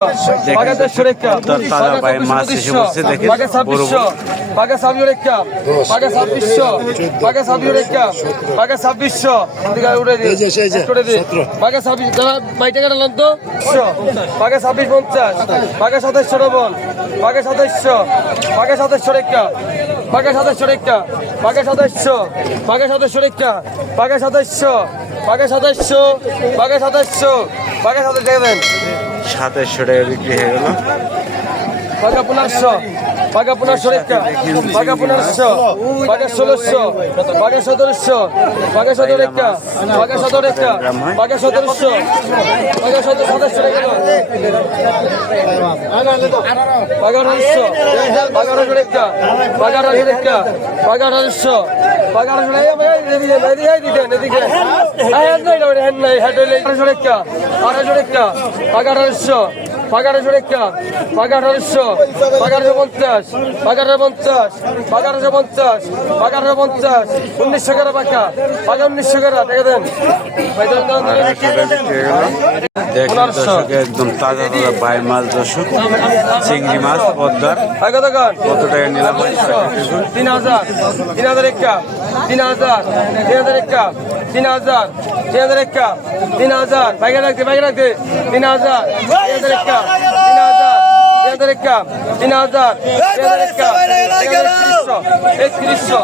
বাঘা 1300 রেখা তাজা ভাই মাছ এসে বসে দেখে বাঘা 2600 বাঘা 26 রেখা বাঘা 2600 বাঘা 26 রেখা বাঘা 2600 দিকে উড়ে দি উড়ে দি বাঘা 26 দাদা ভাই টাকা লন তো বাঘা 2650 বাঘা 2700 রবল বাঘা 2700 বাঘা 2700 রেখা বাঘা 2700 রেখা বাঘা 2700 বাঘা 2700 রেখা বাঘা 2700 বাঘা 2700 বাঘা 2700 বাঘা 2700 টাকা দেন 2700 টাকা বিক্রি হয়ে গেল। বাঘা 1500 বাঘা 1500 রেখা বাঘা 1500 বাঘা 1600 বাঘা 1700 বাঘা 17 রেখা বাঘা 17 রেখা বাঘা 1700 বাঘা 2700 রেখা বাঘা 1800 বাঘা 1800 রেখা বাঘা 1800 রেখা বাঘা 1800 বাঘা 1800 এদিকে হেড নাই হেড হইলে 1800 রেখা 1800 রেখা বাঘা 1800 বাঘা 1800 রেখা বাঘা 1800 বাঘা 1850 বাঘা 1850 বাঘা 1850 বাঘা 1850 1900 টাকা বাঘা বাঘা 1900 টাকা টাকা দেন ভাই দেন দেখেন দর্শক একদম তাজা তাজা বাই মাছ দর্শক চিংড়ি মাছ পদ্মার কত টাকা নিলাম 3000 3000 একা 3000 3000 একা 3000 3000 একা 3000 বাইরে রাখতে 3000 3000 একা 3000 একা 3000 একা 3100 3100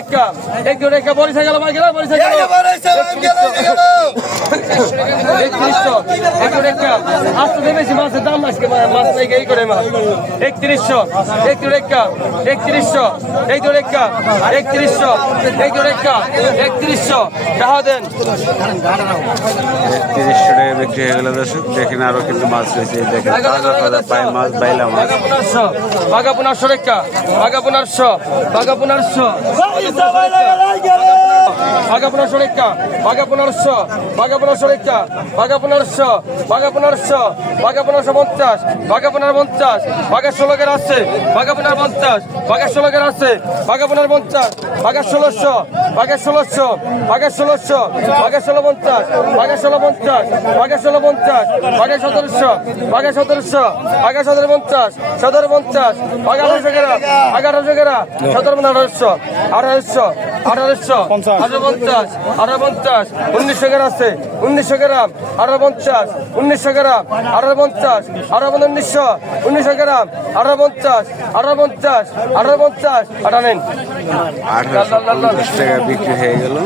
একা 3100 একা বড় সাইকেল ভাই গেল বড় সাইকেল 3100 একা আসতে বেশি মাছের দাম আজকে মাছ নাই এই করে মাছ 3100 একা 3100 একা 3100 টাকা দেন 3100 টাকা বিক্রি হয়ে গেল দর্শক। দেখেন আরো কিন্তু মাছ রয়েছে দেখেন তাজা তাজা বাই মাছ বাইলা মাছ বাঘা 1500 রেখা বাঘা 1500 বাঘা 1500 বাঘা 1500 রেখা বাঘা 1500 বাঘা 1500 রেখা বাঘা 1500 বাঘা 1500 বাঘা 1550 বাঘা 1550 বাঘা 16 এর আছে বাঘা 1550 বাঘা 16 এর আছে বাঘা 1550 বাঘা 1600 বাঘা 1600 বাঘা 1600 বাঘা 1650 বাঘা 1650 বাঘা 1650 বাঘা 1700 বাঘা 1700 বাঘা 1750 1750 বাঘা 1800 গ্রাম বাঘা 1800 গ্রাম 1750 1800 1800 1850 1850 1900 গ্রাম আছে 1900 গ্রাম 1850 1900 গ্রাম 1850 1900 1900 গ্রাম 1850 1850 1850 আটা নেন 1850 টাকা বিক্রি হয়ে গেল।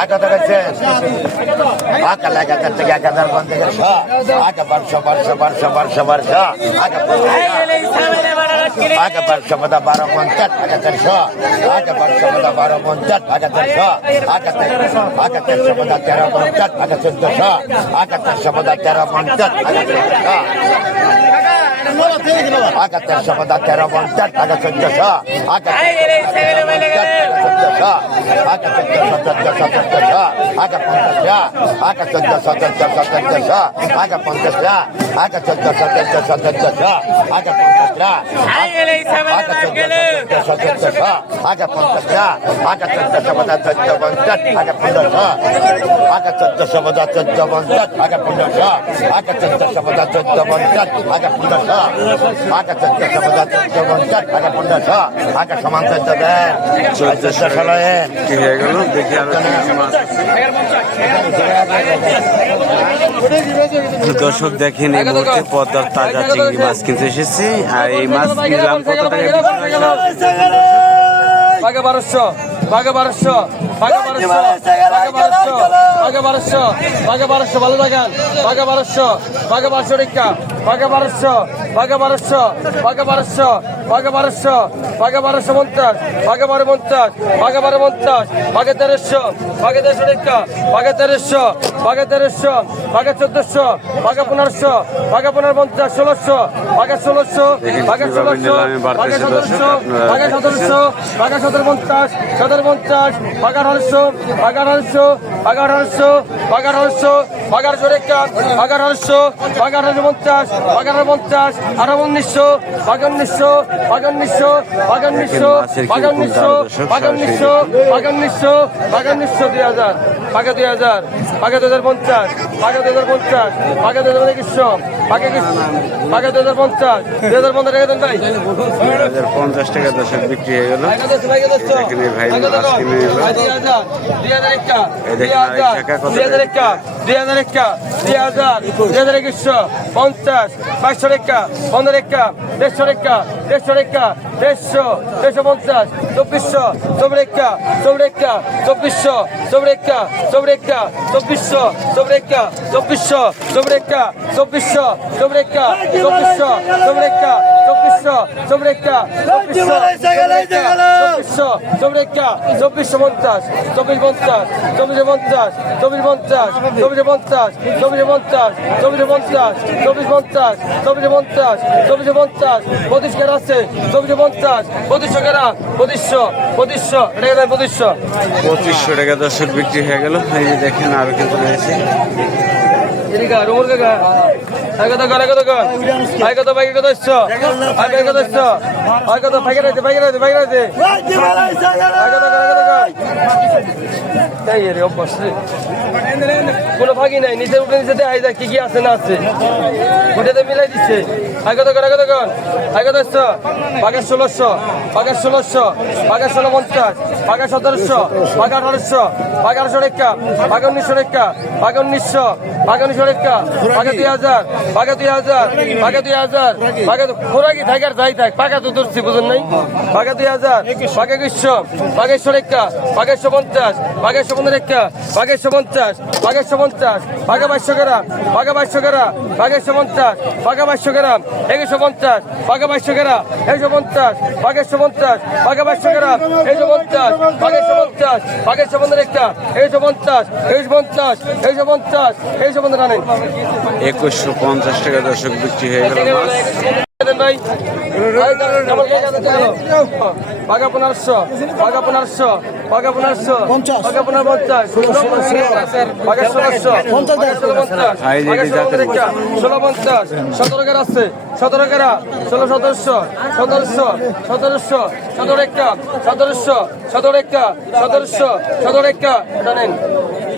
आका तक आका लगा करते क्या कदर बंद कर आका वर्ष वर्ष वर्ष वर्ष वर्ष आका वर्ष बता 12 पंचायत आका 1300 आका वर्ष बता 12 पंचायत आका 1300 आका 1300 बता 13 पंचायत आका 1400 आका 1300 बता 13 पंचायत आका 1400 आका 1300 बता 13 पंचायत आका 1400 आका आका 1400 आका 50 आका 1400 आका 50 आका 1400 आका 50 आका 50 आका 1400 बता 14 आका 15 आका 1400 बता 14 आका 15 आका 1400 बता 14 आका 15 आका 1400 बता 14 आका 15 आका समान 14 দেন কি হয়ে গেল দেখি আরো কিছু মাছ আছে। দর্শক দেখেন এই মুহূর্তে পদ্মার তাজা চিংড়ি মাছ কিনতে এসেছি আর এই মাছ কিনলাম কত টাকা বাঘা 1200 বাঘা 1200 বাঘা 1200 বাঘা 1200 বাঘা 1200 ভালো লাগান বাঘা 1200 বাঘা 1200 রেখা বাঘা 1200 বাঘা 1200 বাঘা 1200 বাঘা 1200 বাঘা 1250 বাঘা 1250 বাঘা 1250 বাঘা 1300 বাঘা 1300 রেখা বাঘা 1300 বাঘা 1300 বাঘা 1400 বাঘা 1500 বাঘা 1550 1600 বাঘা 1600 বাঘা 1600 বাঘা 1700 বাঘা 1700 বাঘা 1750 1750 বাঘা 1800 বাঘা 1800 বাঘা 1800 বাঘা 1800 বাঘা 1800 রেখা বাঘা 1800 বাঘা 1850 বাঘা 1850 আরো 1900 বাঘে 1900 বাঘে 1900 বাঘে 1900 বাঘে 1900 বাঘে 1900 বাঘে 1900 বাঘে 1900 2000 বাঘে 2000 বাঘে 2050 বাঘে 2050 বাঘে 2021 বাঘে 2050 2050 রেখে দেন ভাই 50 টাকা দর্শক বিক্রি হয়ে গেল ভাই কত ভাই কত এখানে ভাই মাছ কিনে নিল 2500 টাকা দর্শক বিক্রি হয়ে গেল এই যে দেখেন আরো কিন্তু রয়েছে কোনো ভাগি নাই নিচে উঠে নিচে দেখাই যায় কি কি আছে না আছে ওটাতে মিলাই দিচ্ছে আগত কর আগত বাঘের 1600 বাঘের 1600 বাঘের 1650 বাঘের 1700 বাঘ 1800 বাঘ 1800 টাকা বাঘ 1900 টাকা বাঘ 1900 বাঘ 1900 টাকা বাঘে 2000 বাঘে 2000 বাঘে 2000 বাঘে খোরাকি থাকার যাই থাক পাকা তো ধরছি বুঝুন নাই বাঘে 2000 বাঘে 2100 বাঘের 100 টাকা বাঘের 150 বাঘের 150 টাকা বাঘের 150 বাঘের 150 বাঘে 2200 গ্রাম বাঘে 2200 গ্রাম বাঘের 150 বাঘে 2200 গ্রাম 150 বাঘে 2200 গ্রাম 150 বাঘের 150 বাঘে 2200 গ্রাম 150 বাঘের 150 বাঘের 150 টাকা 150 150 150 150 রানেন 2150 টাকা দর্শক বিক্রি হয়ে গেল মাছ ভাই বাঘা 1500 বাঘা 1500 বাঘা 1500 বাঘা 50 বাঘা 1600 1650 17 টাকা আছে 17 টাকা 16 1700 1700 1700 17 টাকা 1700 17 টাকা 1700 17 টাকা জানেন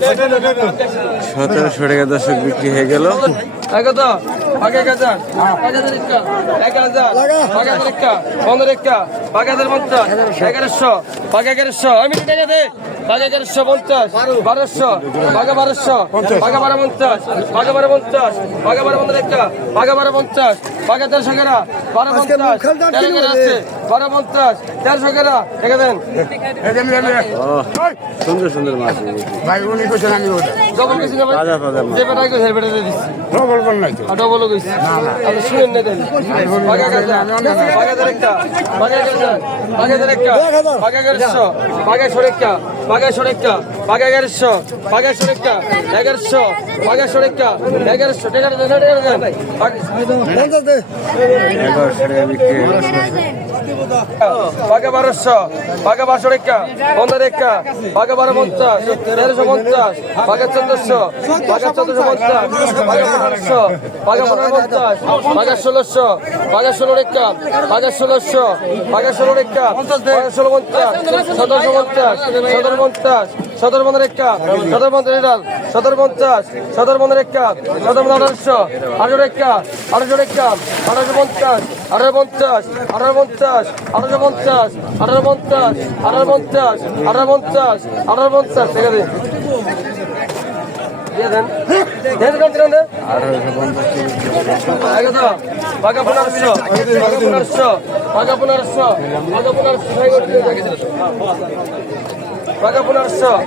1700 টাকা দর্শক বিক্রি হয়ে গেল কত আগে 1000 1000 15 টাকা 50 1100 বাঘা 1100 আমি টাকা দে বাঘা 1150 1200 বাঘা 1200 বাঘা 1250 বাঘা 1250 বাঘা 1250 টাকা বাঘা 1250 বাঘা 1300 টাকা 1250 13 আছে 1250 1300 টাকা টাকা দেন সুন্দর সুন্দর মাছ ভাই উনি কইছেন আমি ওটা ডবল কিছু না ভাই তাজা তাজা মাছ যে বেটাই কইছে বেটা দিয়ে দিছি ডবল কোন নাই তো ডবল কইছে আমি শুনেন না দেন বাঘা গাজা বাঘা একটা বাঘা গাজা বাঘা একটা বাঘা 1100 বাঘা 100 টাকা বাঘা 100 টাকা বাঘা 1100 বাঘা 100 টাকা 1100 বাঘা 100 টাকা 1100 টাকা দেন 1100 টাকা বিক্রি হয়ে গেল বাঘা 1200 বাঘা 1200 টাকা 15 টাকা বাঘা 1250 1350 বাঘা 1400 বাঘা 1450 বাঘা 1500 বাঘা 1550 বাঘা 1600 বাঘা 16 টাকা বাঘা 1600 বাঘা 16 টাকা বাঘা 1650 1750 1750 17 টাকা 17 ডাল 1750 17 টাকা 17 1800 18 টাকা 18 টাকা 1850 1850 1850 1850 1850 1850 1850 1850 টাকা দিন দিয়ে দেন দেন দেন দেন বাঘা 1500 বাঘা 1500 বাঘা 1500 বাঘা 1500 বাঘা 1500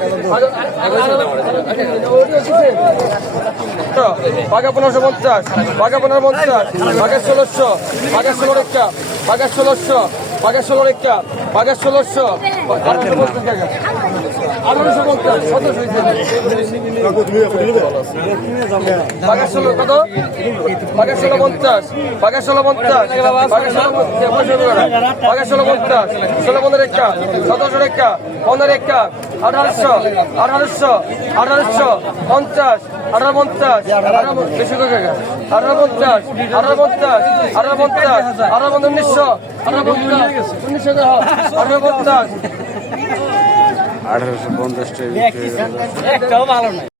বাঘা 1550 বাঘা 1550 বাঘা 1600 বাঘা 16 টাকা বাঘা 1600 বাঘা 16 টাকা বাঘা 1600 1850 টাকা 1850 বাঘা 16 কত বাঘা 1650 বাঘা 1650 বাঘা 1650 বাঘা 1650 16 টাকা 1700 টাকা 15 টাকা 1800 1800 1800 50 1850 বেশি করে 1850 1850 1850 1900 1900 1850 1850 টাকা